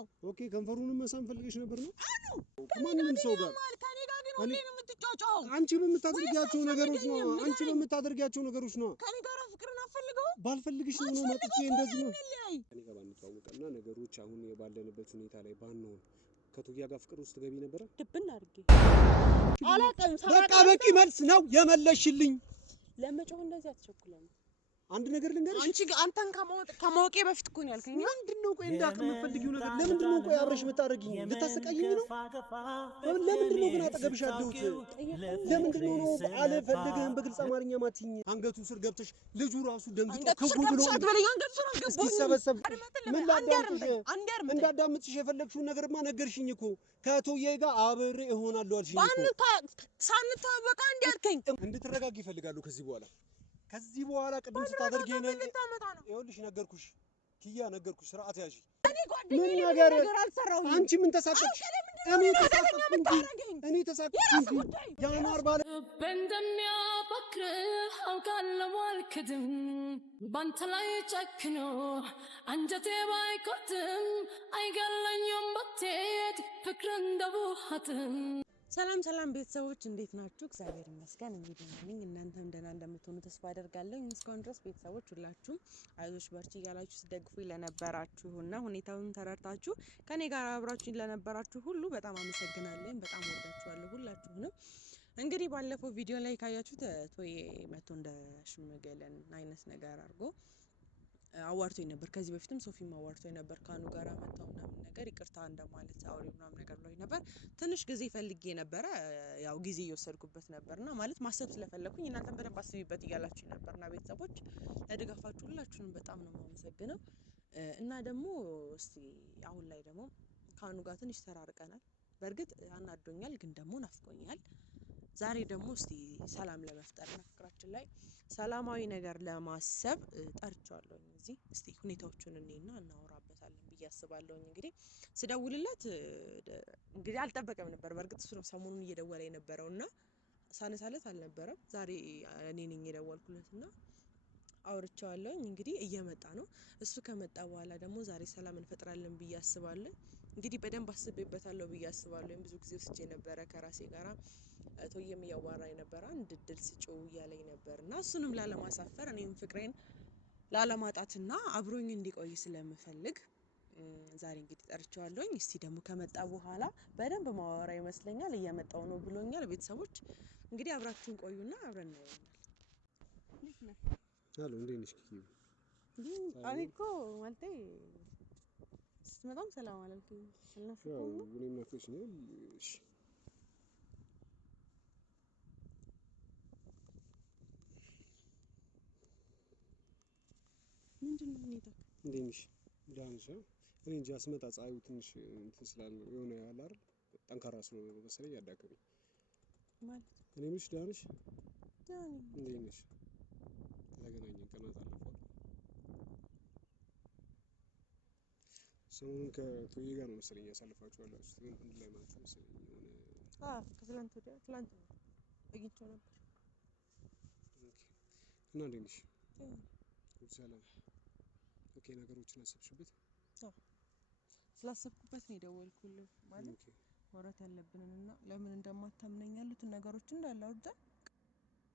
ነው ኦኬ ከንፈሩን መሳም ፈልገሽ ነበር ነው ማንንም ሰው ጋር ከኔ ጋር ግን ሁሌ ነው የምትጫጫው አንቺ በምታደርጊያቸው ነገሮች ነው ከኔ ጋር ፍቅርን አፈልገው ባልፈልግሽ ነው መጥቼ እንደዚህ ነው ከኔ ጋር ባንተዋወቅና ነገሮች አሁን ባለንበት ሁኔታ ላይ ባንሆን ከቶያ ጋር ፍቅር ውስጥ ገቢ ነበር ድብና አድርጌ አላቀም በቃ በቂ መልስ ነው የመለሽልኝ ለመጮህ እንደዚህ አትቸኩለኝ አንድ ነገር ልንገርሽ አንቺ አንተን ከማወቄ በፊት እኮ ነው ያልከኝ ምንድነው ቆይ እንዳቅም የምትፈልጊው ነገር ለምንድነው ቆይ አብረሽ መታረጊኝ ልታሰቃይኝ ነው ለምንድነው ግን አጠገብሽ ያለሁት ለምንድነው ነው አልፈልግህም በግልጽ አማርኛ ማትኝ አንገቱ ስር ገብተሽ ልጁ ራሱ ደንግጦ ከጎ ብሎ እስኪሰበሰብ ምን ላዳምጥሽ እንዳዳምጥሽ የፈለግሽውን ነገርማ ነገርሽኝ እኮ ከቶዬ ጋር አብሬ እሆናለሁ አልሽኝ እኮ ሳንተዋወቅ አንድ ያልከኝ እንድትረጋጊ ይፈልጋሉ ከዚህ በኋላ ቅድም ስታደርጊ ነው ይኸውልሽ ነገርኩሽ ኪያ ነገርኩሽ ስርዓት ያዢ ምን ነገር አንቺ ምን ተሳቀቅሽ እኔ ተሳቀቅኩ ያማር ባለ በእንደሚያፈቅርህ አውቃለሁ አልክድም ባንተ ላይ ጨክኖ አንጀቴ ባይቆርጥም አይገለኝም ብትሄድ ፍቅር እንደቡሃትም ሰላም ቤተሰቦች እንዴት ናችሁ? እግዚአብሔር ይመስገን እንግዲህ እናንተም ደህና እንደምትሆኑ ተስፋ አደርጋለሁ። እስካሁን ድረስ ቤተሰቦች ሁላችሁም አይዞሽ በርቺ እያላችሁ ስደግፉኝ ለነበራችሁና ሁኔታውን ተረድታችሁ ከኔ ጋር አብራችሁ ለነበራችሁ ሁሉ በጣም አመሰግናለሁ። በጣም ወዳችኋለሁ ሁላችሁንም። እንግዲህ ባለፈው ቪዲዮ ላይ ካያችሁት ቶዬ መቶ እንደ ሽምገለን አይነት ነገር አድርጎ አዋርቶኝ ነበር። ከዚህ በፊትም ሶፊም አዋርቶኝ ነበር ካኑ ጋር መጣውና ምን ነገር ይቅርታ እንደማለት አውሪው ምናምን ነገር ላይ ነበር። ትንሽ ጊዜ ፈልጌ ነበር ያው ጊዜ እየወሰድኩበት ነበርና ማለት ማሰብ ስለፈለኩኝ እናንተም በደንብ አስቢበት እያላችሁ ነበርና ቤተሰቦች ለድጋፋችሁ ሁላችሁንም በጣም ነው የማመሰግነው። እና ደግሞ እስቲ አሁን ላይ ደግሞ ካኑ ጋር ትንሽ ተራርቀናል። በእርግጥ አናዶኛል ግን ደግሞ ናፍቆኛል። ዛሬ ደግሞ እስቲ ሰላም ለመፍጠር ፍቅራችን ላይ ሰላማዊ ነገር ለማሰብ ጠርቻለሁ። እዚህ እስቲ ሁኔታዎቹን እኔና እናወራበታለን ብዬ አስባለሁ። እንግዲህ ስደውልለት እንግዲህ አልጠበቀም ነበር። በእርግጥ እሱ ነው ሰሞኑን እየደወለ የነበረውና ሳነሳለት አልነበረም። ዛሬ እኔ ነኝ የደወልኩለትና አውርቻለሁ። እንግዲህ እየመጣ ነው። እሱ ከመጣ በኋላ ደግሞ ዛሬ ሰላም እንፈጥራለን ብዬ አስባለሁ። እንግዲህ በደንብ አስቤበታለሁ ብዬ አስባለሁ። ብዙ ጊዜ ወስጄ ነበረ ከራሴ ጋራ ቶዬም ያዋራኝ ነበር አንድ ድል ስጪው እያለኝ ነበርና እሱንም ላለማሳፈር እኔም ፍቅሬን ላለማጣትና አብሮኝ እንዲቆይ ስለምፈልግ ዛሬ እንግዲህ ጠርቻለሁ። እስቲ ደግሞ ከመጣ በኋላ በደንብ ማወራ ይመስለኛል። እየመጣው ነው ብሎኛል። ቤተሰቦች እንግዲህ አብራችሁን ቆዩና አብረን እናያለን። አሎ እንዴት ነሽ ኪዩ? አሪኮ ማለቴ ስትመጣም ሰላም አለልኩኝ። ያው እኔም ናፍቆሽኛል። እሺ ምንድነው ሁኔታ? እንዴት ነሽ? ደህና ነሽ? እኔ እንጃ ስመጣ ፀሐዩ ትንሽ እንትን ስላለ የሆነ ያለ አይደል ጠንካራ ስለሆነ መሰለኝ ያዳከመኝ ማለት እኔ ምንሽ ደህና ነሽ? ደህና ነኝ። እንዴት ነሽ? ከተገናኘን ቀናት አለፈው። ሰሞኑን ከቶዬ ጋር ነው መሰለኝ ያሳልፋችኋል አንድ ላይ ማለት ነው መሰለኝ የሆነ ከትላንት ወዲያ ትላንት ነው አግኝቼው ነበር። ኦኬ እና እንዴት ነሽ? ሰላም ኦኬ ነገሮችን አሰብሽበት? አዎ ስላሰብኩበት ነው የደወልኩልህ። ማለት ወራት ያለብንና ለምን እንደማታምነኝ ያሉትን ነገሮች እንዳለ አውርተን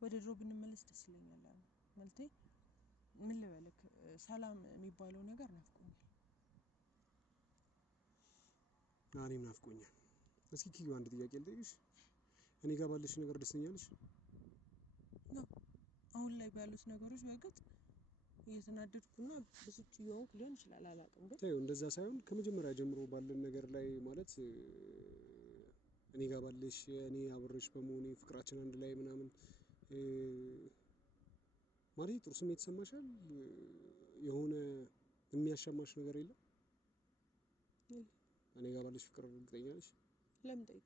ወደ ድሮ ብንመለስ ደስ ይለኛል። ማለቴ ምን ልበልክ ሰላም የሚባለው ነገር ናፍቆኛል። እኔም ናፍቆኛል። እስኪ ኪዩ አንድ ጥያቄ ልጠይቅሽ። እኔ ጋር ባለሽ ነገር ደስተኛ ነሽ? ነው አሁን ላይ ባሉት ነገሮች በእርግጥ እየተናደድኩና ብስጭ እየሆንኩ ሊሆን ይችላል አላውቅም። ግን ታዩ እንደዛ ሳይሆን ከመጀመሪያ ጀምሮ ባለን ነገር ላይ ማለት እኔ ጋር ባለሽ እኔ አብሬሽ በመሆኔ ፍቅራችን አንድ ላይ ምናምን ማለት ጥሩ ስሜት ይሰማሻል? የሆነ የሚያሻማሽ ነገር የለም? እኔ ጋር ባለሽ ፍቅር እርግጠኛ ነሽ? ለምን ጠይቅ?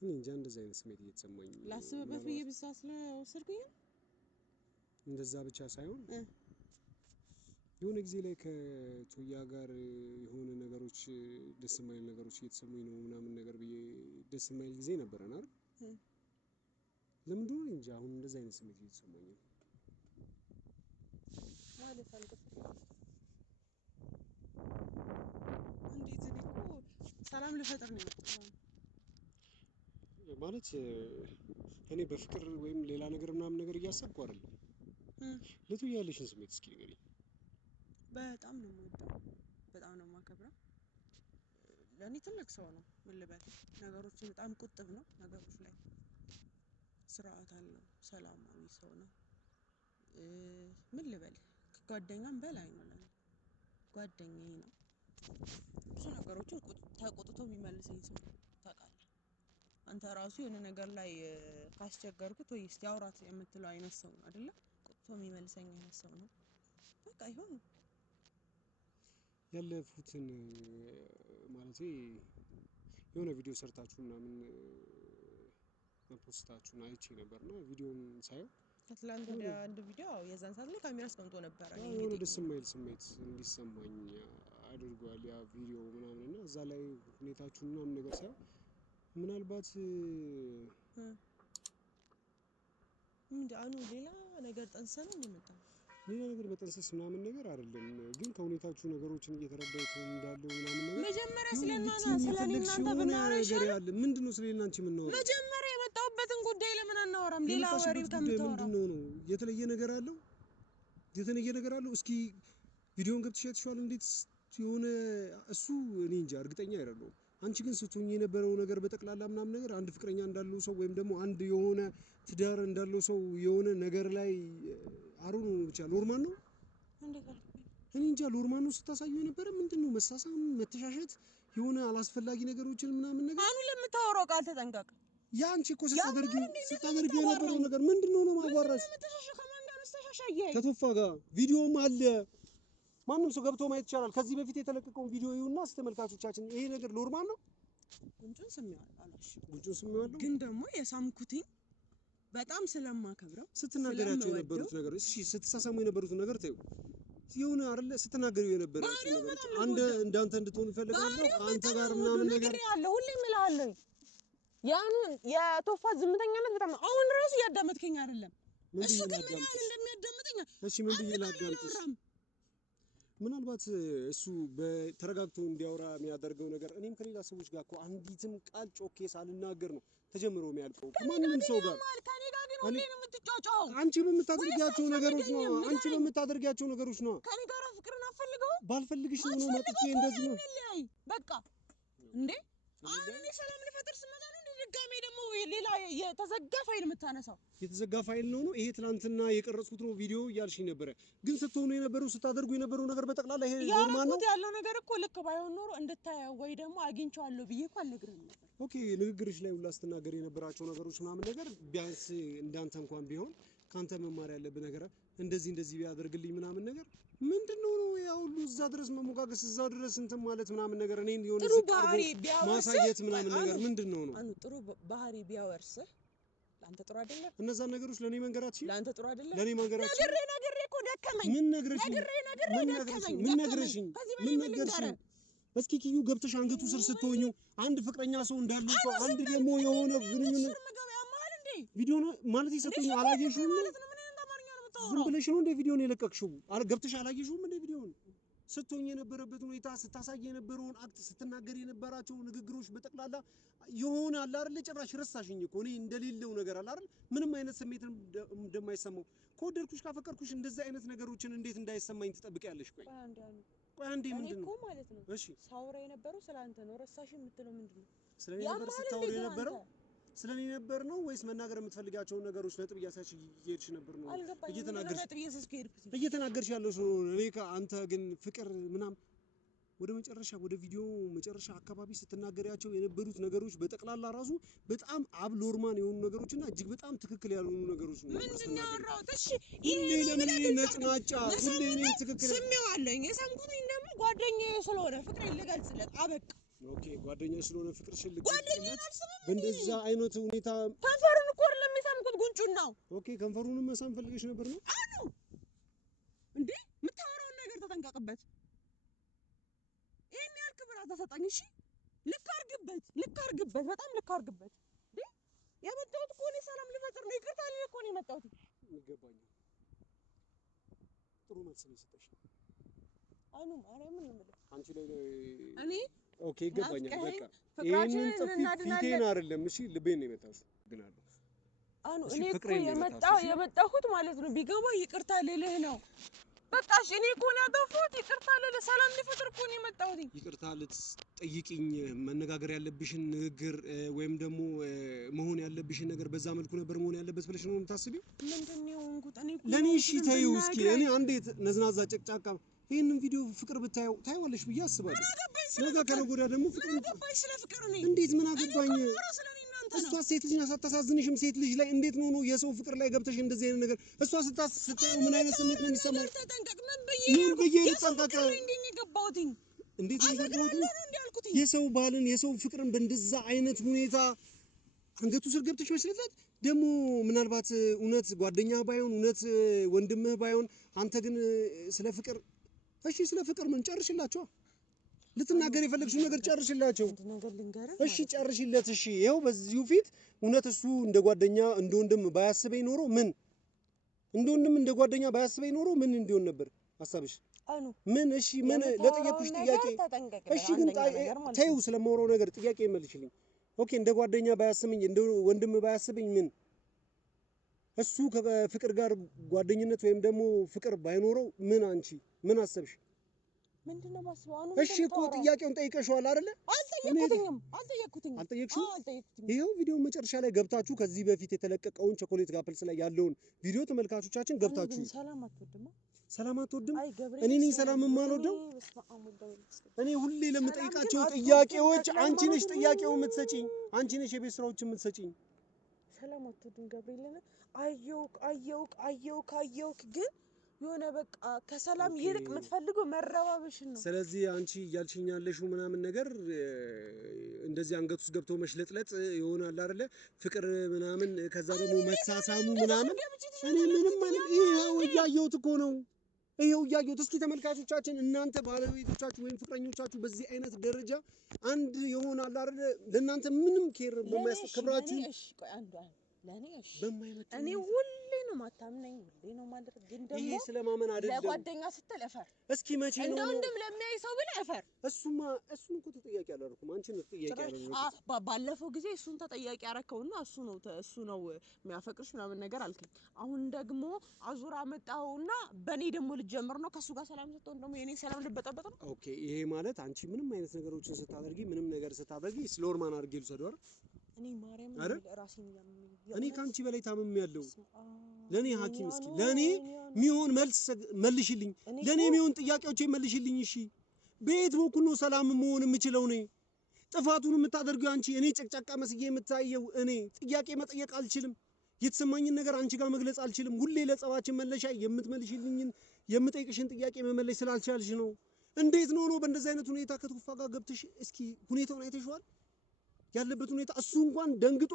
እኔ እንጃ እንደዛ አይነት ስሜት እየተሰማኝ ላስብበት ብዬ ብቻ ስለወሰድኩኝ እንደዛ ብቻ ሳይሆን የሆነ ጊዜ ላይ ከቶያ ጋር የሆነ ነገሮች ደስ የማይል ነገሮች እየተሰሙኝ ነው ምናምን ነገር ብዬ ደስ የማይል ጊዜ ነበረን አይደል? ለምንድን ነው እንጂ አሁን እንደዛ አይነት ስሜት እየተሰማኝ ነው ማለት አልገባኝም። ሰላም ልፈጥር ነው የመጣው ማለት እኔ በፍቅር ወይም ሌላ ነገር ምናምን ነገር እያሰብኩ አይደለም። ለቱ ያለሽን ስሜት እስኪ ንገሪኝ። በጣም ነው የምወደው፣ በጣም ነው የማከብረው። ለእኔ ትልቅ ሰው ነው። ምን ልበል፣ ነገሮችን በጣም ቁጥብ ነው። ነገሮች ላይ ስርዓት አለው። ሰላማዊ ሰው ነው። ምን ልበል፣ ከጓደኛም በላይ ነው ለኔ። ጓደኛዬ ነው። ብዙ ነገሮችን ተቆጥቶ የሚመልሰኝ ሰው ነው። ታውቃለህ፣ አንተ ራሱ የሆነ ነገር ላይ ካስቸገርኩት ወይ እስቲ አውራት የምትለው አይነት ሰው ነው አይደለ? ቆጥቶ የሚመልሰኝ አይነት ሰው ነው። በቃ ይሁን። ያለፉትን ማለት የሆነ ቪዲዮ ሰርታችሁ ምናምን ፖስታችሁን አይቼ ነበርና ቪዲዮን ሳየው ከትላንት ወዲያ አንድ ቪዲዮ የዛን ሰዓት ላይ ካሜራ አስቀምጦ ነበር። የሆነ ደስ የማይል ስሜት እንዲሰማኝ አድርጓል ያ ቪዲዮ ምናምን እና እዛ ላይ ሁኔታችሁን ምናምን ነገር ሳየው ምናልባት ሌላ ነገር ጠንሰን ነው የመጣው። ሌላ ነገር በጠንሰስ ምናምን ነገር አይደለም፣ ግን ከሁኔታችሁ ነገሮችን እየተረዳሁት እንዳለው ምናምን ነገር መጀመሪያ ስለኔናንተ ብናወራ ይሻላል። ምንድነው ስለኔና አንቺ የምናወራው? መጀመሪያ የመጣሁበትን ጉዳይ ለምን አናወራም? ሌላ ወሬ ከምታወራ ምንድነው ነው የተለየ ነገር አለው? የተለየ ነገር አለው? እስኪ ቪዲዮን ገብተሽ አይተሽዋል? እንዴት የሆነ እሱ እኔ እንጃ እርግጠኛ አይደለሁም። አንቺ ግን ስትሆኚ የነበረው ነገር በጠቅላላ ምናምን ነገር አንድ ፍቅረኛ እንዳለው ሰው ወይም ደግሞ አንድ የሆነ ትዳር እንዳለው ሰው የሆነ ነገር ላይ አሩን ብቻ ኖርማል ነው እንዴ? እኔ እንጃ ኖርማል ነው ስታሳዩ የነበረ ምንድነው? መሳሳም፣ መተሻሸት፣ የሆነ አላስፈላጊ ነገሮችን ምናምን ነገር አሁን ለምታወራው ቃል ተጠንቀቅ። ያ አንቺ እኮ ስታደርጊ የነበረው ነገር ምንድነው ነው ማዋራሽ? ከቶፋ ጋር ቪዲዮም አለ፣ ማንም ሰው ገብቶ ማየት ይቻላል። ከዚህ በፊት የተለቀቀውን ቪዲዮ ይሁንና ተመልካቾቻችን ይሄ ነገር ኖርማል ነው። ጉንጩን ስሜዋል አላሽ ጉንጩን ስሜዋል፣ ግን ደግሞ የሳምኩትኝ በጣም ስለማከብረው ስትናገራቸው የነበሩት ነገር እሺ፣ ስትሳሳሙ የነበሩት ነገር ተይው የሆነ አይደለ ስትናገሪው የነበራችሁ ነገር አንድ እንዳንተ እንድትሆን ፈልጋለሁ አንተ ጋር ምናምን ነገር ያለው ሁሌ እምልሃለሁ። ያን የቶፋ ዝምተኛነት በጣም አሁን ራሱ እያዳመጥከኝ አይደለም። እሱ ግን ምን ያህል እንደሚያዳምጠኝ እሺ፣ ምን ብዬ ላዳምጥሽ? ምናልባት እሱ በተረጋግቶ እንዲያወራ የሚያደርገው ነገር እኔም ከሌላ ሰዎች ጋር እኮ አንዲትም ቃል ጮኬ ሳልናገር ነው ተጀምሮ የሚያልቀው ከማንም ሰው ጋር። ከኔ ጋር ግን ሁሌ ነው የምትጫጫው። አንቺ በምታደርጊያቸው ነገሮች ነው። አንቺ በምታደርጊያቸው ነገሮች ነው። ከኔ ጋር ፍቅርን አፈልገው ባልፈልግሽ ነው መጥቼ እንደዚህ ነው በቃ እንዴ። አሁን እኔ ሰላም ልፈጥር ስመጣ ነው ድጋሜ ደግሞ ሌላ የተዘጋ ፋይል የምታነሳው? የተዘጋ ፋይል ነው ይሄ ትናንትና የቀረጽኩት ነው ቪዲዮ እያልሽኝ ነበረ። ግን ስትሆኑ የነበረው ስታደርጉ የነበረው ነገር በጠቅላላ ይሄ ኖርማል ነው ያለው ነገር እኮ ልክ ባይሆን ኖሮ እንድታየው ወይ ደግሞ አግኝቼዋለሁ ብዬ እኮ አልነግርህም ነበር። ኦኬ፣ ንግግርሽ ላይ ሁላ ስትናገር የነበራቸው ነገሮች ምናምን ነገር ቢያንስ እንዳንተ እንኳን ቢሆን ካንተ መማር ያለብህ ነገር እንደዚህ ቢያደርግልኝ ምናምን ነገር ምንድነው ነው ያ ሁሉ እዛ ድረስ መሞጋገስ እዛ ድረስ እንትን ማለት ምናምን ነገር እኔን የሆነ ባህሪ ማሳየት ምናምን ነገር ምንድነው ነው? ጥሩ ባህሪ ቢያወርስህ ለአንተ ጥሩ አይደለም? እነዛን ነገሮች ለኔ መንገራችሁ ለአንተ ጥሩ አይደለም? ለኔ መንገራችሁ ነግሬ እኮ ደከመኝ። ምን ነግረሽኝ? እስኪ ኪዩ ገብተሽ አንገቱ ስር ስትሆኙ አንድ ፍቅረኛ ሰው እንዳለው ሰው አንድ ደግሞ የሆነ ግንኙነት ቪዲዮ ነው ማለት ይሰጡኝ አላየሽውም? ዝም ብለሽ ነው እንደ ቪዲዮን የለቀቅሽው? ገብተሽ አላየሽውም እንደ ቪዲዮን ስትሆኝ የነበረበት ሁኔታ ስታሳይ የነበረውን አክት ስትናገር የነበራቸው ንግግሮች በጠቅላላ የሆነ አለ አይደል? ጭራሽ ረሳሽኝ እኮ እኔ እንደሌለው ነገር አለ አይደል? ምንም አይነት ስሜት እንደማይሰማው ከወደድኩሽ ካፈቀርኩሽ እንደዚህ አይነት ነገሮችን እንዴት እንዳይሰማኝ ትጠብቂያለሽ? ቆይ አንዴ ምንድን ነው ማለት ነው? እሺ ሳውራ የነበረው ስላንተ ነው። ረሳሽ የምትለው ምንድን ነው? ስለኔ ነበር ስታወሪ የነበረው? ስለኔ ነበር ነው ወይስ መናገር የምትፈልጋቸውን ነገሮች ነጥብ እያሳች እየሄድሽ ነበር ነው? እየተናገርሽ ያለው ሰው እኔ ከአንተ ግን ፍቅር ምናምን ወደ መጨረሻ ወደ ቪዲዮ መጨረሻ አካባቢ ስትናገሪያቸው የነበሩት ነገሮች በጠቅላላ ራሱ በጣም አብኖርማል የሆኑ ነገሮችና እጅግ በጣም ትክክል ያልሆኑ ነገሮች ነው። ምንድነው ያወራሁት? እሺ ይሄ ለምን ነጭናጫ ሁሌ እኔ ትክክል ስሜዋለኝ የሰምኩትኝ ደግሞ ጓደኛዬ ስለሆነ ፍቅሬን ልገልጽለት አበቃ። ኦኬ፣ ጓደኛዬ ስለሆነ ፍቅር ልገልጽለት በእንደዛ አይነት ሁኔታ ከንፈሩን እኮ አይደለም የሳምኩት ጉንጩን ነው። ኦኬ፣ ከንፈሩንም መሳም ፈልገሽ ነበር ነው? አዎ እንዴ፣ የምታወራውን ነገር ተጠንቀቅበት። ይሄን ያህል ክብር አትሰጠኝ። እሺ ልክ አድርግበት፣ በጣም ልክ አድርግበት። እንዴ የመጣሁት እኮ እኔ ሰላም ልፈጥር ነው። ይቅርታ ልልህ እኮ ነው የመጣሁት። ይገባኛል። ጥሩ መልስ ነው የሰጠሽ። አኑ ማርያምን ነው የምልህ አንቺ ላይ እኔ ኦኬ ይገባኛል። በቃ ፍቅራችንን ይሄንን ጥፊ ፊቴን አይደለም እሺ ልቤን ነው የመታሽ። ግን አሉ አኑ እኔ እኮ የመጣሁት ማለት ነው ቢገባ ይቅርታ ልልህ ነው። በቃ እሺ እኔ እኮ ነው ያጠፋሁት። ይቅርታ ልልህ ሰላም ልፈጥር እኮ ነው የመጣሁት። ይቅርታ ልትጠይቂኝ መነጋገር ያለብሽን ንግግር ወይም ደግሞ መሆን ያለብሽን ነገር በዛ መልኩ ነበር መሆን ያለበት ብለሽ ነው የምታስቢው? ምንድነው የሆንኩት እኔ? ለኔ እሺ ተይው እስኪ እኔ አንዴት ነዝናዛ ጨቅጫቃ ይሄንን ቪዲዮ ፍቅር ታይዋለሽ ብዬ አስባለሁ። ነገ ከነገ ወዲያ ደግሞ ፍቅር ስለ ፍቅር ነው እንዴት ምን አገባኝ? እሷ ሴት ልጅ ናት አታሳዝንሽም? ሴት ልጅ ላይ እንዴት ነው የሰው ፍቅር ላይ ገብተሽ እንደዚህ አይነት ነገር እሷ ስታየው ምን አይነት ስሜት ነው የሚሰማው? ምን ብዬ ልጠንቀቅ? እንዴት ነው የገባሁት? የሰው ባልን የሰው ፍቅርን በእንደዛ አይነት ሁኔታ አንገቱ ስር ገብተሽ መስለታት ደግሞ ምናልባት እውነት ጓደኛህ ባይሆን እውነት ወንድምህ ባይሆን አንተ ግን ስለ ፍቅር እሺ ስለ ፍቅር ምን ጨርሽላቸው? ልትናገር የፈለግሽው ነገር ጨርሽላቸው። እሺ ጨርሽለት። እሺ ይኸው በዚሁ ፊት እውነት እሱ እንደ ጓደኛ እንደ ወንድም ባያስበኝ ኖሮ ምን እንደ ወንድም እንደ ጓደኛ ባያስበኝ ኖሮ ምን እንዲሆን ነበር ሐሳብሽ? ምን እሺ ምን ለጠየቅኩሽ ጥያቄ እሺ ግን ተይው ስለማወራው ነገር ጥያቄ መልሽልኝ። ኦኬ እንደ ጓደኛ ባያስበኝ እንደ ወንድም ባያስበኝ ምን እሱ ከፍቅር ጋር ጓደኝነት ወይም ደግሞ ፍቅር ባይኖረው ምን አንቺ ምን አሰብሽ? ምንድነው ማስበው? እሺ እኮ ጥያቄውን ጠይቀሽዋል አይደለ? አልጠየቅሽም። ይሄው ቪዲዮ መጨረሻ ላይ ገብታችሁ ከዚህ በፊት የተለቀቀውን ቸኮሌት ካፕልስ ላይ ያለውን ቪዲዮ ተመልካቾቻችን ገብታችሁ ሰላም አትወድም? እኔ ነኝ ሰላም የማልወደው? እኔ ሁሌ ለምጠይቃቸው ጥያቄዎች አንቺ ነሽ ጥያቄው የምትሰጪኝ፣ አንቺ ነሽ የቤት ስራዎች የምትሰጪኝ። ሰላም አትወድም ገብርኤል? አየውክ ግን የሆነ በቃ ከሰላም ይርቅ የምትፈልገው መረባበሽን ነው። ስለዚህ አንቺ እያልሽኝ ያለሽው ምናምን ነገር እንደዚህ አንገት ውስጥ ገብቶ መሽለጥለጥ ይሆናል አይደለ? ፍቅር ምናምን ከዛ ደግሞ መሳሳሙ ምናምን እኔ ምንም ማለት ይሄው እያየሁት እኮ ነው። ይሄው እያየሁት። እስኪ ተመልካቾቻችን እናንተ ባለቤቶቻችሁ ወይም ፍቅረኞቻችሁ በዚህ አይነት ደረጃ አንድ ይሆናል አይደለ? ለእናንተ ምንም ኬር በማያስከብራችሁ እሺ ቆይ አንዱ ለኔ እሺ እኔ ሁሌ ነው ማታምነኝ ሁሌ ነው ማለት ግን ደግሞ ይሄ ስለማመን አይደለም። ለጓደኛ ስትል እፈር። እስኪ መቼ ነው እንደው እንደም ለሚያይ ሰው ብለህ እፈር። እሱን እኮ ተጠያቂ አላደረኩም። አንቺ ነው ተጠያቂ ያደረኩት። ባለፈው ጊዜ እሱን ተጠያቂ ያረከውና እሱ ነው የሚያፈቅርሽ ምናምን ነገር አልከኝ። አሁን ደግሞ አዙራ መጣውና በኔ ደግሞ ልጀምር ነው ከሱ ጋር ሰላም ስትሆን ደግሞ የኔ ሰላም ልበጠበጥ ነው። ኦኬ ይሄ ማለት አንቺ ምንም አይነት ነገሮችን ስታደርጊ ምንም ነገር ስታደርጊ ስለወርማን አድርጌ ልሰደው አይደል? እኔ ማርያም ራሴን ያመኝ እኔ ካንቺ በላይ ታምም ያለው ለኔ ሐኪም እስኪ ለኔ ሚሆን መልስ መልሽልኝ። ለኔ ሚሆን ጥያቄዎች መልሽልኝ። እሺ በየት በኩል ነው ሰላም መሆን የምችለው? እኔ ጥፋቱን የምታደርጊው አንቺ፣ እኔ ጨቅጫቃ መስዬ የምታየው እኔ። ጥያቄ መጠየቅ አልችልም። የተሰማኝን ነገር አንቺ ጋር መግለጽ አልችልም። ሁሌ ለጸባችን መለሻ የምትመልሽልኝን የምጠይቅሽን ጥያቄ መመለስ ስላልቻልሽ ነው። እንዴት ነው በእንደዚህ አይነት ሁኔታ ከቶፋ ጋር ገብተሽ እስኪ ሁኔታውን አይተሽዋል? ያለበት ሁኔታ እሱ እንኳን ደንግጦ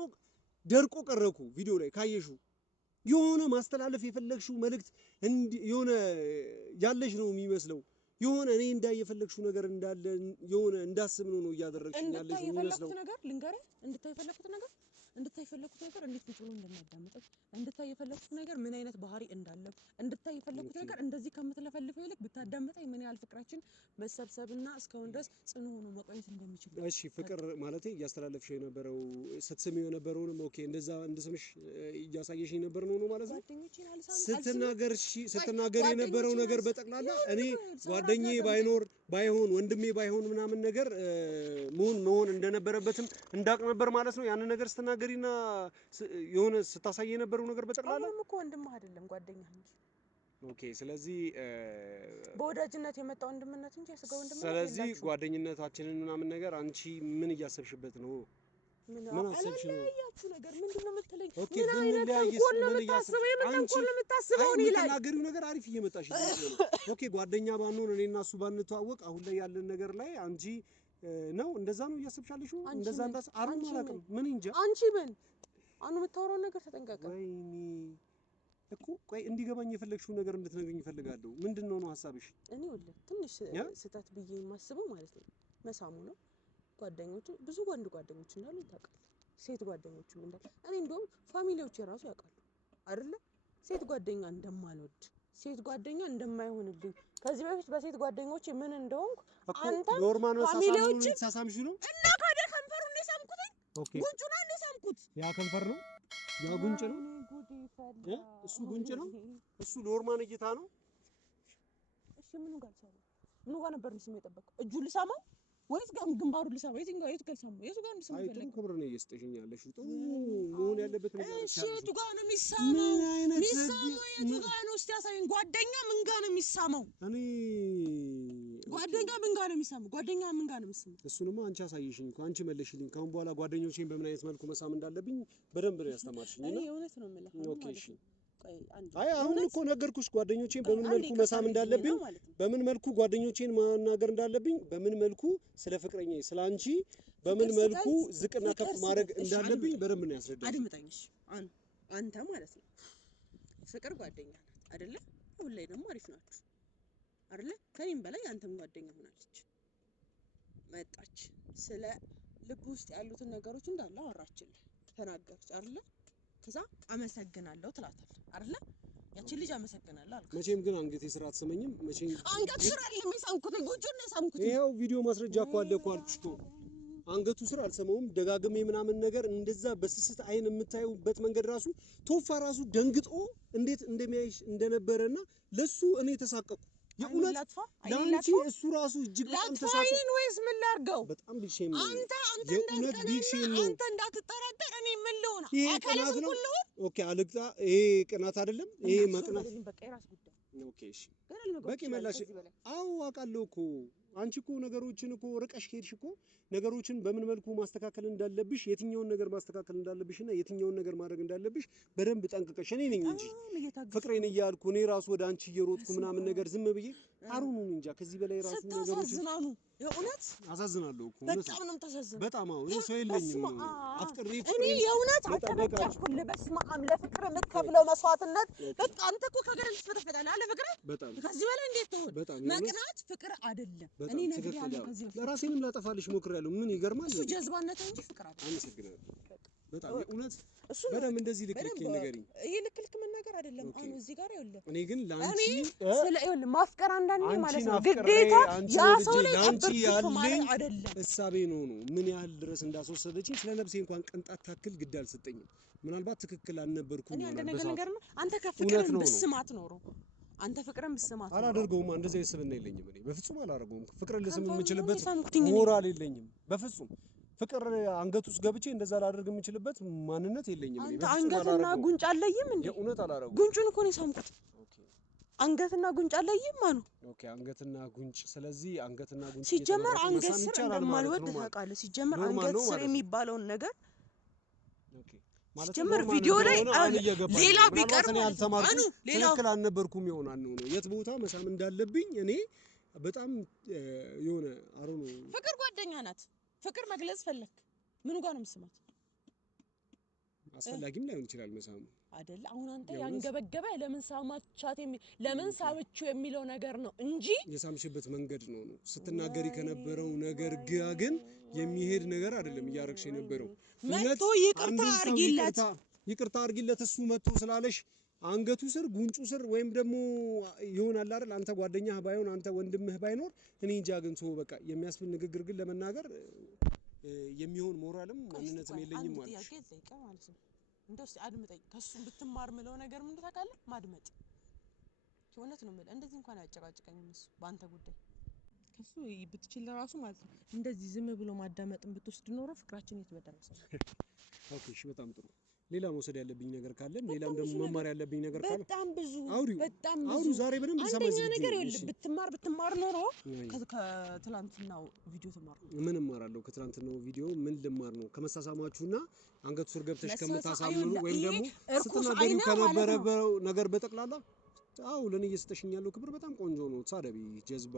ደርቆ ቀረኩ። ቪዲዮ ላይ ካየሹ የሆነ ማስተላለፍ የፈለግሽው መልእክት የሆነ ያለሽ ነው የሚመስለው። የሆነ እኔ እንዳየፈለግሽው ነገር እንዳለ የሆነ እንዳስብ ነው እያደረግሽ ያለሽ ነው የሚመስለው። ነገር ልንገርህ እንድታይ የፈለኩት ነገር እንድታይ የፈለኩት ነገር እንዴት ብቻ ነው እንደማዳመጥ እንድታይ የፈለኩት ነገር ምን አይነት ባህሪ እንዳለ እንድታይ የፈለኩት ነገር እንደዚህ ከምትለፈልፈው ይልቅ ብታዳመጣኝ ምን ያህል ፍቅራችን መሰብሰብና እስካሁን ድረስ ጽኑ ሆኖ መቆየት እንደሚችል። እሺ ፍቅር ማለት እያስተላለፍሽ የነበረው ስትስሚው የነበረውንም ኦኬ እንደዛ እንድስምሽ እያሳየሽ የነበረው ነው ማለት ነው። ስትናገር የነበረው ነገር በጠቅላላ እኔ ጓደኛዬ ባይሆን ወንድሜ ባይሆን ምናምን ነገር መሆን እንደነበረበትም እንዳቅ ነበር ማለት ነው። ያን ነገር ስትናገሪና የሆነ ስታሳይ የነበረው ነገር በጠቅላላ አሁንም እኮ ወንድምህ አይደለም ጓደኛህ እንጂ። ኦኬ ስለዚህ በወዳጅነት የመጣ ወንድምነት እንጂ የስጋ ወንድምነት። ስለዚህ ጓደኝነታችንን ምናምን ነገር አንቺ ምን እያሰብሽበት ነው? ምን አሰብሽ ነው? ያያችሁ ነገር ምንድነው የምትለኝ? ኦኬ ብንለያይስ ምን እያሰብሽ ነው? የምትናገሪው ነገር አሪፍ እየመጣሽ ነው። ኦኬ ጓደኛ ባንሆን እኔና እሱ ባንተዋወቅ አሁን ላይ ያለን ነገር ላይ አንቺ ነው እንደዛ ነው እያሰብሻለሽ? እንደዛ አላውቅም። ምን እንጃ አንቺ ምን አሁን የምታወራው ነገር ተጠንቀቀ። ወይኔ እኮ ቆይ እንዲገባኝ የፈለግሽው ነገር እንድትነግሪኝ እፈልጋለሁ። ምንድነው ነው ሐሳብሽ? እኔ ወላሂ ትንሽ ስህተት ብዬ የማስበው ማለት ነው መሳሙ ነው። ጓደኞቹ ብዙ ወንድ ጓደኞች እንዳሉ ታውቃለህ፣ ሴት ጓደኞችም እንዳሉ። እኔ እንደውም ፋሚሊዎች የራሱ ያውቃሉ አይደለ ሴት ጓደኛ እንደማልወድ ሴት ጓደኛ እንደማይሆንልኝ ከዚህ በፊት በሴት ጓደኞቼ ምን እንደሆንኩ አንተ ኖርማል ነው ሳሳምሽ ነው እና ካደ ከንፈሩን ነው ሳምኩት ጉንጩን ነው ሳምኩት ያ ከንፈር ነው ያ ጉንጭ ነው እሱ ጉንጭ ነው እሱ ኖርማል እይታ ነው እሺ ምን ጋር ነበር ስም የጠበቀው እጁ ልሳማው ወይስ ግንባሩ ልሳማው የቱ ጋር ነው አይ ጥሩ ክብር ነው እየሰጠሽኝ ያለሽ ጥሩ መሆን ያለበት ነገር እሺ የቱ ጋር ነው የሚሳመው የቱ ጋር ነው እስቲ ያሳየኝ ጓደኛ ምን ጋር ነው የሚሳመው እኔ ጓደኛ ምን ጋር ነው የሚሳመው ጓደኛ ምን ጋር ነው የሚሳመው እሱንማ አንቺ አሳየሽኝ እኮ አንቺ መለሽልኝ ካሁን በኋላ ጓደኞቼን በምን አይነት መልኩ መሳም እንዳለብኝ በደንብ ነው ያስተማርሽኝ እኔ እውነት ነው የምልህ ኦኬ እሺ አይ አሁን እኮ ነገርኩሽ ጓደኞቼን በምን መልኩ መሳም እንዳለብኝ በምን መልኩ ጓደኞቼን ማናገር እንዳለብኝ በምን መልኩ ስለ ፍቅረኛዬ ስላንቺ በምን መልኩ ዝቅና ከፍ ማድረግ እንዳለብኝ በደንብ ነው ያስረዳኝ አድምጠኝሽ አንተ ማለት ነው ፍቅር ጓደኛ ናት አይደለ አሁን ላይ ደግሞ አሪፍ ናችሁ አይደለ ከኔም በላይ አንተም ጓደኛ ሆናለች መጣች ስለ ልብ ውስጥ ያሉትን ነገሮች እንዳለ አወራችልህ ተናገረች አይደለ ከዛ አመሰግናለሁ ትላታለህ አይደለ ያቺ ልጅ አመሰግናለሁ አልኩ መቼም ግን አንገቴ ስራ አትሰመኝም መቼም አንገት ስራ ለሚሳምኩት ጉንጩን ነው ሳምኩት ይሄው ቪዲዮ ማስረጃ እኮ አለ እኮ አልኩሽ እኮ አንገቱ ስራ አልሰማውም ደጋግሜ ምናምን ነገር እንደዛ በስስት አይን የምታዩበት መንገድ ራሱ ቶፋ ራሱ ደንግጦ እንዴት እንደሚያይሽ እንደነበረና ለሱ እኔ ተሳቀቁ የኡነት ላንቺ እሱ ራሱ እጅግ በጣም ተሳቀቁ ወይስ ምን ላርገው በጣም ቢግሼም ነው አንተ የኡነት ቢግሼም ነው አንተ እንዳትጠራጠር እኔ ምን ልሆን አካላስ ሁሉ ኦኬ አልቅጣ ይሄ ቅናት አይደለም ይሄ መቅናት በቃ የራስ ጉዳይ ኦኬ እሺ በቂ መላሽ አው አውቃለሁ እኮ አንቺ እኮ ነገሮችን እኮ ርቀሽ ሄድሽ እኮ ነገሮችን በምን መልኩ ማስተካከል እንዳለብሽ የትኛውን ነገር ማስተካከል እንዳለብሽና የትኛውን ነገር ማድረግ እንዳለብሽ በደንብ ጠንቅቀሽ እኔ ነኝ እንጂ ፍቅሬን እያልኩ እኔ ራሱ ወደ አንቺ እየሮጥኩ ምናምን ነገር ዝም ብዬ አሩኑ እንጃ ከዚህ በላይ ራሱ ነገሮች አሳዝናኑ የእውነት አሳዝናለሁ እኮ በጣም ነው ተሳዝናለሁ በጣም አዎ እኔ ሰው የለኝም አፍቅሬ እኔ የእውነት አጨበጨብኩል በስመ አብ ለፍቅር የምትከፍለው መስዋዕትነት በቃ አንተ እኮ ከገረል ትፈተፈታለህ አለ ፍቅር በጣም ከዚህ በላይ እንዴት ትሆን መቅናት ፍቅር አይደለም እኔ ነግሬያለሁ ከዚህ በፊት ለራሴንም ላጠፋልሽ ሞክሬያለሁ ምን ይገርማል እሱ ጀዝባነት እንጂ ፍቅር አይደለም አመሰግናለሁ በጣም የእውነት በደም እንደዚህ ልክልክ ንገሪኝ ይሄ ልክልክ መናገር አይደለም አሁን እዚህ ጋር ይኸውልህ እኔ ግን ላንቺ ስለ ይኸውልህ ማፍቀር አንዳንዴ ማለት ነው ግዴታ ያ ሰው ላይ ላንቺ ያለኝ አይደለም እሳቤ ነው ምን ያህል ድረስ እንዳስወሰደችኝ ስለ ነፍሴ እንኳን ቅንጣት ታክል ግድ አልሰጠኝም ምናልባት ትክክል አልነበርኩም እኔ አንድ ነገር ነው አንተ ከፍቅር ብስማት ኖሮ አንተ ፍቅርን ብስማት አላደርገውም እንደዚህ አይስብና የለኝም እኔ በፍጹም አላደርገውም ፍቅርን ልስም የምችልበት ሞራል የለኝም በፍጹም ፍቅር አንገት ውስጥ ገብቼ እንደዛ ላደርግ የምችልበት ማንነት የለኝም እኔ አንተ አንገትና ጉንጭ አለይም እንዴ የእውነት አላደርገውም ጉንጩን እኮ ነው የሳምኩት አንገትና ጉንጭ አለይም ማኑ ኦኬ አንገትና ጉንጭ ስለዚህ አንገትና ጉንጭ ሲጀመር አንገት ስር እንደማልወድ ታውቃለህ ሲጀመር አንገት ስር የሚባለውን ነገር ኦኬ ሲጀመር ቪዲዮ ላይ ሌላ ቢቀር ትክክል አልነበርኩም ይሆናል ነው የት ቦታ መሳም እንዳለብኝ እኔ በጣም የሆነ አሮኑ ፍቅር ጓደኛ ናት ፍቅር መግለጽ ፈለክ ምኑ ጋር ነው መስማት አስፈላጊም ላይሆን ይችላል መሳሙ አይደል አሁን አንተ ያንገበገበ ለምን ሳማቻት ለምን ሳብቹ የሚለው ነገር ነው እንጂ የሳምሽበት መንገድ ነው ስትናገሪ ከነበረው ነገር ግን የሚሄድ ነገር አይደለም እያረክሽ የነበረው መጥቶ ይቅርታ አርጊለት እሱ መጥቶ ስላለሽ አንገቱ ስር ጉንጩ ስር ወይም ደግሞ ይሆናል አይደል አንተ ጓደኛህ ባይሆን አንተ ወንድምህ ባይኖር እኔ እንጃ ግን ሰው በቃ የሚያስብል ንግግር ግን ለመናገር የሚሆን ሞራልም ማንነትም የለኝም ማለት ነው እንደው አድምጠኝ ከሱ ብትማር ምለው ነገር ምን ታውቃለህ ማድመጥ እውነት ነው ማለት እንደዚህ እንኳን ያጨቃጭቀኝም እሱ ባንተ ጉዳይ ከሱ ብትችል ራሱ ማለት ነው እንደዚህ ዝም ብሎ ማዳመጥን ብትወስድ ኖሮ ፍቅራችን የት በደረሰ ኦኬ እሺ በጣም ጥሩ ሌላ መውሰድ ያለብኝ ነገር ካለ ሌላም ደግሞ መማር ያለብኝ ነገር ካለ በጣም ብዙ ዛሬ በደንብ አንደኛ ነገር ይኸውልህ ብትማር ኖሮ ከትላንትናው ቪዲዮ ተማር ምን እማራለሁ ከትላንትናው ቪዲዮ ምን ልማር ነው ከመሳሳማችሁና አንገቱ ስር ገብተሽ ከምታሳምኑ ወይም ደግሞ ስትናገሩ ከነበረው ነገር በጠቅላላ ለኔ እየሰጠሽኝ ያለው ክብር በጣም ቆንጆ ነው ሳደቢ ጀዝባ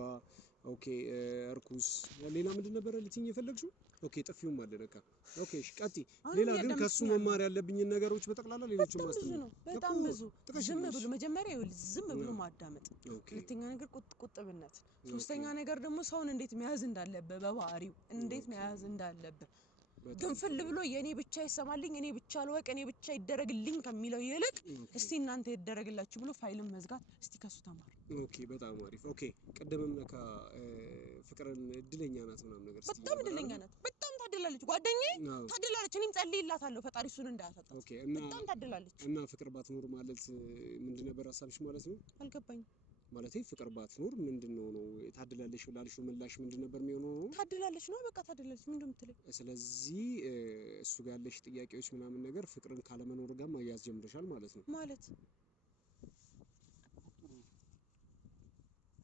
ኦኬ እርኩስ ሌላ ምንድን ነበር ልትይኝ የፈለግሽው ኦኬ ጥፊውም አለ ነካ ኦኬ እሺ ቀጥይ ሌላ ግን ከሱ መማር ያለብኝ ነገሮች በጠቅላላ ሌሎችም ማስተማር በጣም ብዙ ዝም ብሎ መጀመሪያ ዝም ብሎ ማዳመጥ ሁለተኛ ነገር ቁጥብነት ሶስተኛ ነገር ደግሞ ሰውን እንዴት መያዝ እንዳለበት በባህሪው እንዴት መያዝ እንዳለበት ግንፍል ብሎ የኔ ብቻ ይሰማልኝ እኔ ብቻ ልወቅ እኔ ብቻ ይደረግልኝ ከሚለው ይልቅ እስቲ እናንተ ይደረግላችሁ ብሎ ፋይልን መዝጋት እስቲ ከሱ ተማር። ኦኬ በጣም አሪፍ። ኦኬ ቅድምም ለካ ፍቅርን እድለኛ ናት ምናምን ነገር በጣም እድለኛ ናት። በጣም ታደላለች ጓደኛዬ ታደላለች። እኔም ጸልይላታለሁ ፈጣሪ እሱን እንዳያሳጣት። ኦኬ እና በጣም ታደላለች። እና ፍቅር ባትኖር ማለት ምንድን ነበር ሀሳብሽ ማለት ነው? አልገባኝም። ማለቴ ፍቅር ባትኖር ምንድነው ነው ታደላለች ላልሽው ምላሽ ምንድን ነበር የሚሆነው? ታደላለች ነው በቃ ታደላለች። ምንድነው የምትለኝ? ስለዚህ እሱ ጋር ያለሽ ጥያቄዎች ምናምን ነገር ፍቅርን ካለመኖር ጋር ማያያዝ ጀምረሻል ማለት ነው?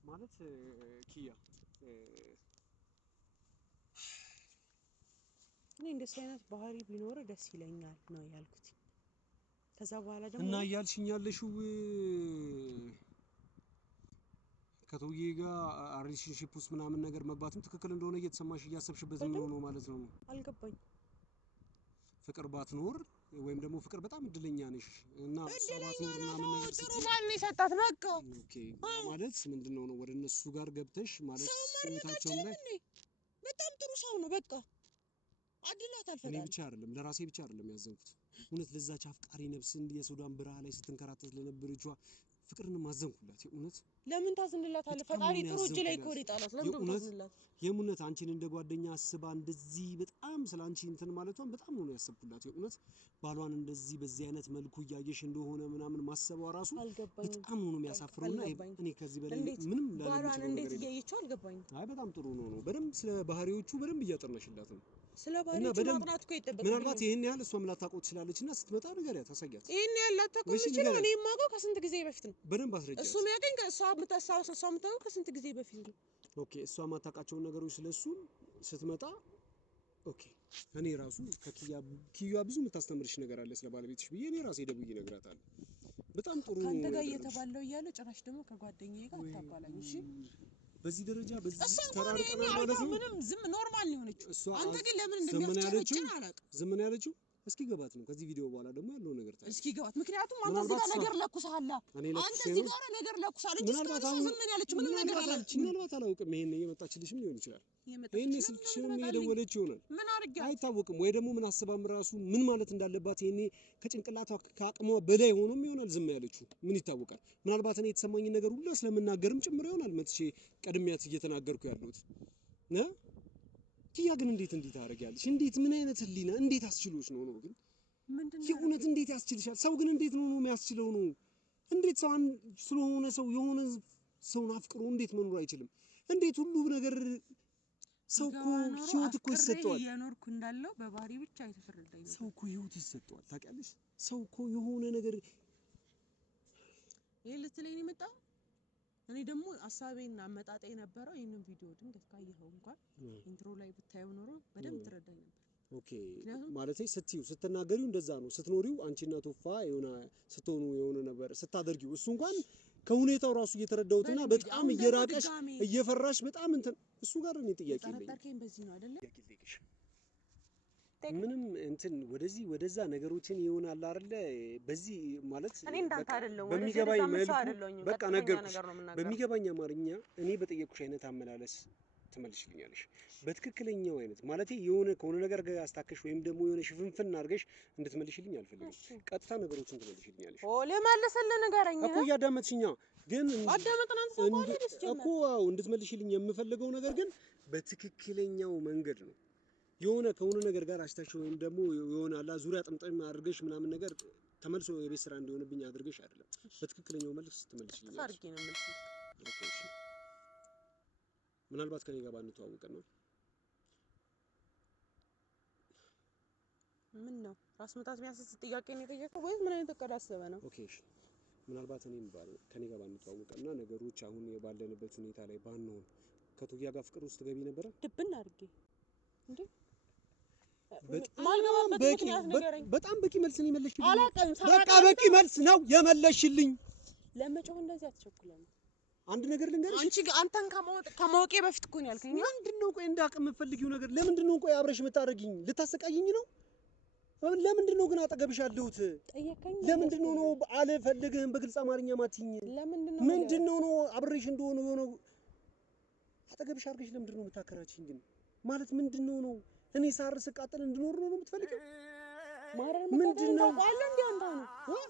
ማለት ኪያ እኔ እንደዚህ አይነት ባህሪ ቢኖር ደስ ይለኛል ነው ያልኩት። ከዛ በኋላ ደግሞ እና ያልሽኝ ያለሽው ከቶዬ ጋር ሪሌሽንሺፕ ውስጥ ምናምን ነገር መግባትም ትክክል እንደሆነ እየተሰማሽ እያሰብሽበት ነው ማለት ነው? አልገባኝ። ፍቅር ባትኖር ወይም ደግሞ ፍቅር በጣም እድለኛ ነሽ እና ባትኖር ምናምን ነገር ጥሩ ማን ይሰጣት በቃ። ኦኬ ማለት ምንድነው ነው ወደ እነሱ ጋር ገብተሽ ማለት ህይወታቸው ላይ በጣም ጥሩ ሰው ነው በቃ አድላታል ፈጣሪ። እኔ ብቻ አይደለም ለራሴ ብቻ አይደለም ያዘንኩት እውነት ለዛች አፍቃሪ ነፍስ እንደ የሱዳን በረሃ ላይ ስትንከራተት ለነበረችው ፍቅርን ማዘንኩላት። የእውነት ለምን ታዝንላታለህ? ፈጣሪ ጥሩ እጅ ላይ እኮ ይጣላት። ለምን ታዝንላት? የእውነት አንቺን እንደ ጓደኛ አስባ እንደዚህ በጣም ስላንቺ እንትን ማለቷን በጣም ነው ያሰብኩላት። የእውነት ባሏን እንደዚህ በዚህ አይነት መልኩ እያየሽ እንደሆነ ምናምን ማሰቧ ራሱ በጣም ነው የሚያሳፍረውና እኔ ከዚህ በላይ ምንም ባሏን እንዴት እያየችው አልገባኝም። አይ በጣም ጥሩ ነው በደንብ ስለ ባህሪዎቹ በደንብ እያጠናሽላት ነው። ስለ ባህሪዎቹ ማጥናት እኮ ይጠበቃል። ምናልባት ይሄን ያህል እሷም ላታውቀው ትችላለችና ስትመጣ ንገሪያት ታሳያት። ይሄን ያህል ላታውቀው ትችላለች። እኔ የማውቀው ከስንት ጊዜ በፊት ነው። በደንብ አስረጃት። እሱ የሚያውቀኝ ከእሷ የምታውቀው ከስንት ጊዜ በፊት ነው። ኦኬ እሷ ማታውቃቸውን ነገሮች ስለሱ ስትመጣ ኦኬ እኔ ራሱ ከኪያ ብዙ የምታስተምርሽ ነገር አለ ስለ ባለቤትሽ ብዬ እኔ ራሴ ደውዬ እነግራታለሁ። በጣም ጥሩ ነው። ካንተ ጋር እየተባለው እያለ ጭራሽ ደግሞ ከጓደኛዬ ጋር አታባላኝ። እሺ በዚህ ደረጃ በዚህ ተራርቀናል ማለት ነው። ምንም ዝም ኖርማል ነው የሆነችው። አንተ ግን ለምን እንደሚያስጨርጭን አላውቅም። ዝም ነው ያለችው። እስኪ ገባት ነው ከዚህ ቪዲዮ በኋላ ደግሞ ያለው ነገር ታዲያ እስኪ ገባት። ምክንያቱም አንተ እዚህ ጋር ነገር ለኩሳላ አንተ እዚህ ጋር ነገር ለኩሳላ እንጂ ዝም ነው ያለችው። ምንም ነገር አላለችም። ምናልባት አላውቅም። ይሄን እየመጣችልሽም ሊሆን ይችላል። ይሄን ስልክሽንም እየደወለች ይሆናል። ምን አድርጊያት አይታወቅም። ወይ ደግሞ ምን አስባም ራሱ ምን ማለት እንዳለባት ይሄኔ ከጭንቅላቷ ከአቅሟ በላይ ሆኖም ይሆናል ዝም ያለችው። ምን ይታወቃል? ምናልባት እኔ የተሰማኝን ነገር ሁሉ ስለምናገርም ጭምር ይሆናል መጥቼ ቀድሚያት እየተናገርኩ ያለሁት ነ ኪያ ግን እንዴት ታደርጊያለሽ? እንዴት ምን አይነት ህሊና እንዴት አስችሎሽ ነው ግን ምንድነው የእውነት እንዴት ያስችልሻል? ሰው ግን እንዴት ነው የሚያስችለው ነው? እንዴት ሰው ስለሆነ ሰው የሆነ ሰው አፍቅሮ እንዴት መኖር አይችልም? እንዴት ሁሉ ነገር ሰው እኮ ህይወት እኮ ይሰጠዋል። እየኖርኩ እንዳለው በባህሪ ብቻ የተፈረደኝ ነው። ሰው እኮ ህይወት ይሰጠዋል ታውቂያለሽ? ሰው እኮ የሆነ ነገር ይሄ ልትለኝ ነው የመጣው። እኔ ደግሞ ሐሳቤና አመጣጤ የነበረው ይሄንን ቪዲዮ ድንገት ካየኸው እንኳን ኢንትሮ ላይ ብታየው ኖሮ በደንብ ትረዳኝ ነበር። ኦኬ ማለት ስትናገሪው እንደዛ ነው ስትኖሪው አንቺና ቶፋ የሆነ ስትሆኑ የሆነ ነበር ስታደርጊው እሱ እንኳን ከሁኔታው ራሱ እየተረዳሁትና በጣም እየራቀሽ እየፈራሽ በጣም እንትን እሱ ጋር ነው ጥያቄ የለኝም። ተረዳርከኝ? በዚህ ነው አይደለ? ምንም እንትን ወደዚህ ወደዛ ነገሮችን ይሆናል አይደለ? በዚህ ማለት እኔ እንዳንተ አይደለም በሚገባኝ መልኩ በቃ ነገርኩሽ። በሚገባኝ አማርኛ እኔ በጠየቅኩሽ አይነት አመላለስ ትመልሽልኛለሽ። በትክክለኛው አይነት ማለት የሆነ ከሆነ ነገር ጋር አስታከሽ ወይም ደግሞ የሆነ ሽፍንፍን አድርገሽ እንድትመልሽልኝ አልፈልግም። ቀጥታ ነገሮችን ትመልሽልኛለሽ። ለማለሰልህ ንገረኝ እኮ እያዳመጥሽኛ ግን አዳመጥናን እኮ እንድትመልሽልኝ የምፈልገው ነገር ግን በትክክለኛው መንገድ ነው። የሆነ ከሆነ ነገር ጋር አስታከሽ ወይም ደግሞ የሆነ አላ ዙሪያ ጥምጥም አድርገሽ ምናምን ነገር ተመልሶ የቤት ስራ እንዲሆንብኝ አድርገሽ አይደለም። በትክክለኛው መልስ ትመልሽልኛለሽ። ታርቂ ነው መልስ። ኦኬ እሺ ምናልባት ከኔ ጋር ባንተዋወቅ ነው። ምን ነው ራስ መታት የሚያስስ ጥያቄ ነው የጠየቀው ወይስ ምን አይነት እቅድ አስበህ ነው? ኦኬ እሺ ምናልባት እኔም ከኔ ጋር ባንተዋወቅና ነገሮች አሁን ባለንበት ሁኔታ ላይ ባንሆን ከቶያ ጋር ፍቅር ውስጥ ገቢ ነበረ? ድብና አድርጌ እንዴ በጣም በቂ መልስ ነው የመለስሽልኝ። አላውቅም። በቃ በቂ መልስ ነው የመለስሽልኝ። ለመጮህ እንደዚህ አትቸኩለኝ። አንድ ነገር ልንገርሽ፣ አንተን ከማወቄ በፊት እኮ ነው ያልከኝ። ምንድነው ቆይ እንዳቅም የምትፈልጊው ነገር ለምንድነው? ቆይ አብረሽ የምታደርጊኝ ልታሰቃይኝ ነው? ለምንድነው ግን አጠገብሽ ያለሁት? ጠየቀኝ። ለምንድነው ነው አልፈልግህም በግልጽ አማርኛ ማትይኝ? ምንድነው ነው አብረሽ እንደሆነ አጠገብሽ አድርገሽ ለምንድነው የምታከራችኝ ግን? ማለት ምንድነው ነው እኔ ሳር ስቃጠል እንድኖር ነው የምትፈልጊው? ማረር ምንድነው ታውቃለህ እንዴ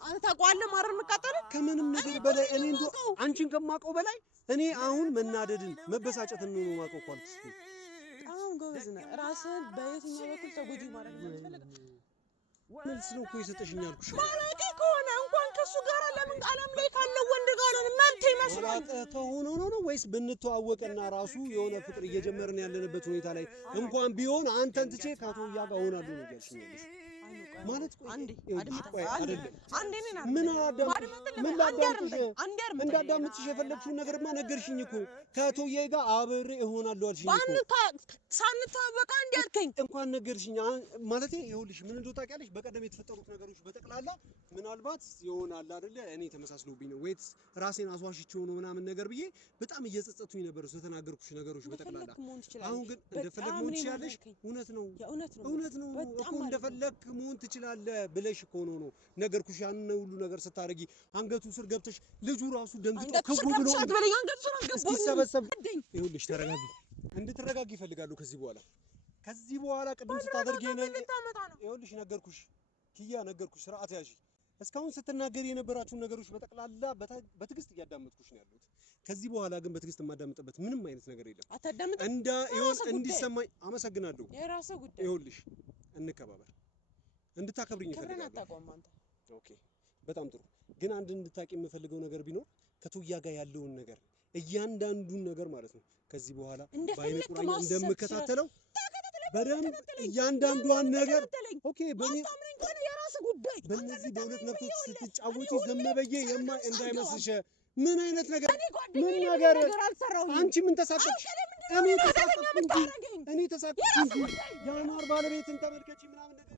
አንተ ታውቃለህ ማረር መቃጠል ከምንም ነገር በላይ እኔ እንደው አንቺን ከማውቀው በላይ እኔ አሁን መናደድን መበሳጨትን ነው የማውቀው እኮ አልኩሽ። አሁን ጎበዝ ነህ። ራስህን በየትኛው በኩል ተጎጂ ማድረግ ነው የምትፈልገው? መልስ ነው እኮ የሰጠሽኝ አልኩሽ። ማለቂ ከሆነ እንኳን ከሱ ጋር ለምን ዓለም ላይ ካለው ወንድ ጋር ነው መብት ይመስላል። ተሆኖ ነው ወይስ ብንተዋወቅና ራሱ የሆነ ፍቅር እየጀመርን ያለንበት ሁኔታ ላይ እንኳን ቢሆን አንተን ትቼ ከአቶ እያ ጋር ሆናለሁ ነው ያልሽኝ ያለሽ ማለት አንዴ አይደለም። ምን ላዳምጥሽ? እንዳዳምጥሽ የፈለግሽውን ነገርማ ነገርሽኝ እኮ ከቶዬ ጋር አብሬ እሆናለሁ አልሽኝ እኮ ሳንተዋወቅ አንዴ አልከኝ እንኳን ነገርሽኝ ማለት ይኸውልሽ ምን እንደው ታውቂያለሽ በቀደም የተፈጠሩት ነገሮች በጠቅላላ ምናልባት ይሆናል አይደለ እኔ ተመሳስሎብኝ ነው ወይስ ራሴን አስዋሽቼው ነው ምናምን ነገር ብዬ በጣም እየጸጸቱኝ ነበር ስለተናገርኩሽ ነገሮች በጠቅላላ። አሁን ግን እንደፈለግ መሆን ትችያለሽ። እውነት ነው እኮ እንደፈለግ መሆን ትችላለህ ብለሽ እኮ ነው ነገርኩሽ። ያን ሁሉ ነገር ስታረጊ አንገቱ ስር ገብተሽ ልጁ ራሱ ደምግጦ ከቡ ብሎ እስኪሰበሰብ ይኸውልሽ ተረጋጊ፣ እንድትረጋጊ ይፈልጋሉ። ከዚህ በኋላ ቅድም ስታደርጊ ይኸውልሽ ነገርኩሽ፣ ኪያ ነገርኩሽ፣ ስርዓት ያዢ። እስካሁን ስትናገሪ የነበራችሁን ነገሮች በጠቅላላ በትዕግስት እያዳመጥኩሽ ነው ያለሁት። ከዚህ በኋላ ግን በትዕግስት የማዳምጥበት ምንም አይነት ነገር የለም። እንዲሰማኝ አመሰግናለሁ። የራስህ ጉዳይ። ይኸውልሽ እንከባበር፣ እንድታከብሪኝ እፈልጋለሁ። ኦኬ በጣም ጥሩ። ግን አንድ እንድታቂ የምፈልገው ነገር ቢኖር ከቶያ ጋር ያለውን ነገር እያንዳንዱን ነገር ማለት ነው ከዚህ በኋላ በአይነ ቁራኛ እንደምከታተለው በደንብ እያንዳንዷን ነገር ኦኬ በእነዚህ በሁለት ነፍሶች ስትጫወቺ ዝም ብዬ እንዳይመስልሽ። ምን አይነት ነገር አንቺ ምን ተሳቀቅሽ? እኔ ተሳቀቅኩ እንጂ ያኗር ባለቤትን ተመልከቺ ምናምን ነገር